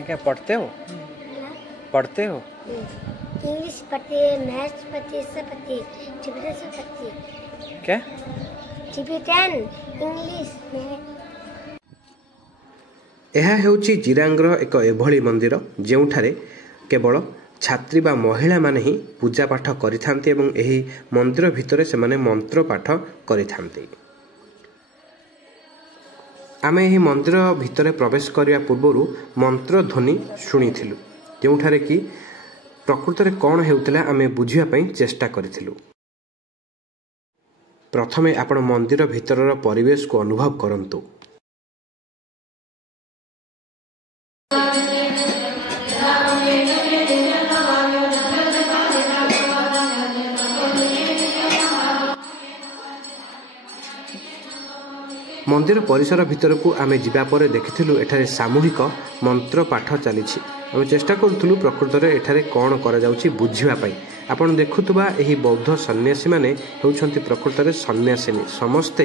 क्या पढ़ते हो? पढ़ते हो? इंग्लिश पढ़ते, मैथ्स पढ़ते, सब पढ़ते, टिबेटन सब पढ़ते। क्या? टिबेटन इंग्लिश में। ଏହା ହେଉଛି ଜିରାଙ୍ଗର ଏକ ଏଭଳି ମନ୍ଦିର ଯେଉଁଠାରେ କେବଳ ଛାତ୍ରୀ ବା ମହିଳାମାନେ ହିଁ ପୂଜା ପାଠ କରିଥାନ୍ତି ଏବଂ ଏହି ମନ୍ଦିର ଭିତରେ ସେମାନେ ମନ୍ତ୍ର ପାଠ କରିଥାନ୍ତି। ଆମେ ଏହି ମନ୍ଦିର ଭିତରେ ପ୍ରବେଶ କରିବା ପୂର୍ବରୁ ମନ୍ତ୍ର ଧ୍ୱନି ଶୁଣିଥିଲୁ ଯେଉଁଠାରେ କି ପ୍ରକୃତରେ କ'ଣ ହେଉଥିଲା ଆମେ ବୁଝିବା ପାଇଁ ଚେଷ୍ଟା କରିଥିଲୁ। ପ୍ରଥମେ ଆପଣ ମନ୍ଦିର ଭିତରର ପରିବେଶକୁ ଅନୁଭବ କରନ୍ତୁ। ମନ୍ଦିର ପରିସର ଭିତରକୁ ଆମେ ଯିବା ପରେ ଦେଖିଥିଲୁ ଏଠାରେ ସାମୂହିକ ମନ୍ତ୍ର ପାଠ ଚାଲିଛି। ଆମେ ଚେଷ୍ଟା କରୁଥିଲୁ ପ୍ରକୃତରେ ଏଠାରେ କ'ଣ କରାଯାଉଛି ବୁଝିବା ପାଇଁ। ଆପଣ ଦେଖୁଥିବା ଏହି ବୌଦ୍ଧ ସନ୍ନ୍ୟାସୀମାନେ ହେଉଛନ୍ତି ପ୍ରକୃତରେ ସନ୍ନ୍ୟାସିନୀ। ସମସ୍ତେ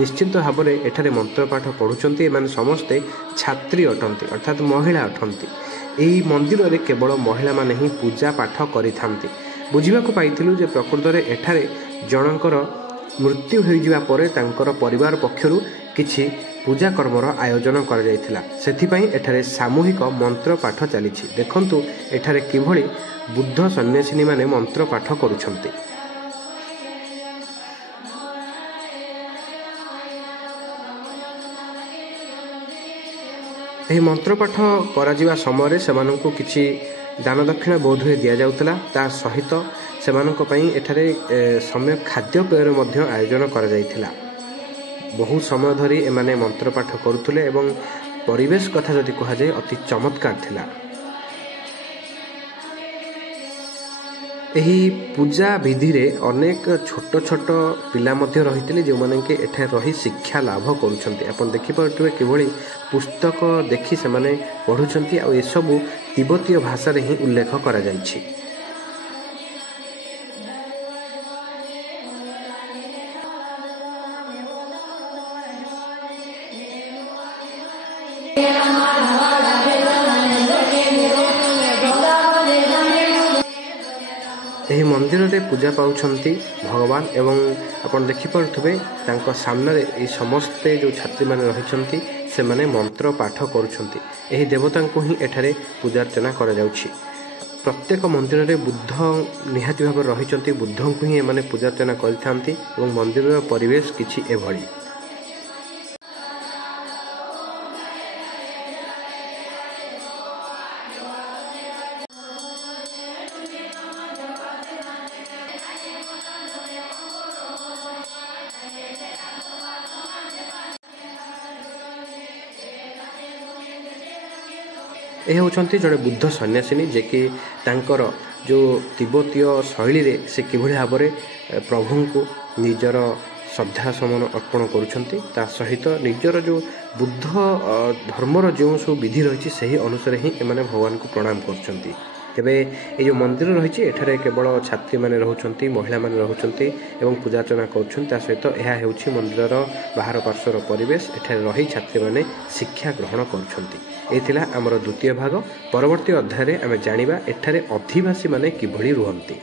ନିଶ୍ଚିନ୍ତ ଭାବରେ ଏଠାରେ ମନ୍ତ୍ର ପାଠ ପଢ଼ୁଛନ୍ତି। ଏମାନେ ସମସ୍ତେ ଛାତ୍ରୀ ଅଟନ୍ତି ଅର୍ଥାତ୍ ମହିଳା ଅଟନ୍ତି। ଏହି ମନ୍ଦିରରେ କେବଳ ମହିଳାମାନେ ହିଁ ପୂଜା ପାଠ କରିଥାନ୍ତି। ବୁଝିବାକୁ ପାଇଥିଲୁ ଯେ ପ୍ରକୃତରେ ଏଠାରେ ଜଣଙ୍କର ମୃତ୍ୟୁ ହୋଇଯିବା ପରେ ତାଙ୍କର ପରିବାର ପକ୍ଷରୁ କିଛି ପୂଜା କର୍ମର ଆୟୋଜନ କରାଯାଇଥିଲା। ସେଥିପାଇଁ ଏଠାରେ ସାମୂହିକ ମନ୍ତ୍ର ପାଠ ଚାଲିଛି। ଦେଖନ୍ତୁ ଏଠାରେ କିଭଳି ବୁଦ୍ଧ ସନ୍ନ୍ୟାସିନୀମାନେ ମନ୍ତ୍ର ପାଠ କରୁଛନ୍ତି। ଏହି ମନ୍ତ୍ର ପାଠ କରାଯିବା ସମୟରେ ସେମାନଙ୍କୁ କିଛି ଦାନ ଦକ୍ଷିଣା ବୋଧହୁଏ ଦିଆଯାଉଥିଲା। ତା ସହିତ ସେମାନଙ୍କ ପାଇଁ ଏଠାରେ ସମୟ ଖାଦ୍ୟପେୟର ମଧ୍ୟ ଆୟୋଜନ କରାଯାଇଥିଲା। ବହୁ ସମୟ ଧରି ଏମାନେ ମନ୍ତ୍ର ପାଠ କରୁଥିଲେ ଏବଂ ପରିବେଶ କଥା ଯଦି କୁହାଯାଏ ଅତି ଚମତ୍କାର ଥିଲା। ଏହି ପୂଜା ବିଧିରେ ଅନେକ ଛୋଟ ଛୋଟ ପିଲା ମଧ୍ୟ ରହିଥିଲେ ଯେଉଁମାନେ କି ଏଠାରେ ରହି ଶିକ୍ଷା ଲାଭ କରୁଛନ୍ତି। ଆପଣ ଦେଖିପାରୁଥିବେ କିଭଳି ପୁସ୍ତକ ଦେଖି ସେମାନେ ପଢ଼ୁଛନ୍ତି ଆଉ ଏସବୁ ତିବ୍ବତୀୟ ଭାଷାରେ ହିଁ ଉଲ୍ଲେଖ କରାଯାଇଛି। ଏହି ମନ୍ଦିରରେ ପୂଜା ପାଉଛନ୍ତି ଭଗବାନ ଏବଂ ଆପଣ ଦେଖିପାରୁଥିବେ ତାଙ୍କ ସାମ୍ନାରେ ଏହି ସମସ୍ତେ ଯେଉଁ ଛାତ୍ରୀମାନେ ରହିଛନ୍ତି ସେମାନେ ମନ୍ତ୍ର ପାଠ କରୁଛନ୍ତି। ଏହି ଦେବତାଙ୍କୁ ହିଁ ଏଠାରେ ପୂଜାର୍ଚ୍ଚନା କରାଯାଉଛି। ପ୍ରତ୍ୟେକ ମନ୍ଦିରରେ ବୁଦ୍ଧ ନିହାତି ଭାବରେ ରହିଛନ୍ତି। ବୁଦ୍ଧଙ୍କୁ ହିଁ ଏମାନେ ପୂଜାର୍ଚ୍ଚନା କରିଥାନ୍ତି ଏବଂ ମନ୍ଦିରର ପରିବେଶ କିଛି ଏଭଳି। ଏ ହେଉଛନ୍ତି ଜଣେ ବୁଦ୍ଧ ସନ୍ନ୍ୟାସିନୀ ଯେ କି ତାଙ୍କର ଯେଉଁ ତିବ୍ବତୀୟ ଶୈଳୀରେ ସେ କିଭଳି ଭାବରେ ପ୍ରଭୁଙ୍କୁ ନିଜର ଶ୍ରଦ୍ଧା ସମନ ଅର୍ପଣ କରୁଛନ୍ତି। ତା ସହିତ ନିଜର ଯେଉଁ ବୁଦ୍ଧ ଧର୍ମର ଯେଉଁ ସବୁ ବିଧି ରହିଛି ସେହି ଅନୁସାରେ ହିଁ ଏମାନେ ଭଗବାନଙ୍କୁ ପ୍ରଣାମ କରୁଛନ୍ତି। ତେବେ এই ଯେଉଁ ମନ୍ଦିର ରହିଛି ଏଠାରେ କେବଳ ଛାତ୍ରୀମାନେ ରହୁଛନ୍ତି, ମହିଳାମାନେ ରହୁଛନ୍ତି ଏବଂ ପୂଜାର୍ଚ୍ଚନା କରୁଛନ୍ତି। ତା ସହିତ ଏହା ହେଉଛି ମନ୍ଦିରର ବାହାର ପାର୍ଶ୍ୱର ପରିବେଶ। ଏଠାରେ ରହି ଛାତ୍ରୀମାନେ ଶିକ୍ଷା ଗ୍ରହଣ କରୁଛନ୍ତି। ଏହି ଥିଲା ଆମର ଦ୍ୱିତୀୟ ଭାଗ। ପରବର୍ତ୍ତୀ ଅଧ୍ୟାୟରେ ଆମେ ଜାଣିବା ଏଠାରେ ଅଧିବାସୀମାନେ କିଭଳି ରୁହନ୍ତି।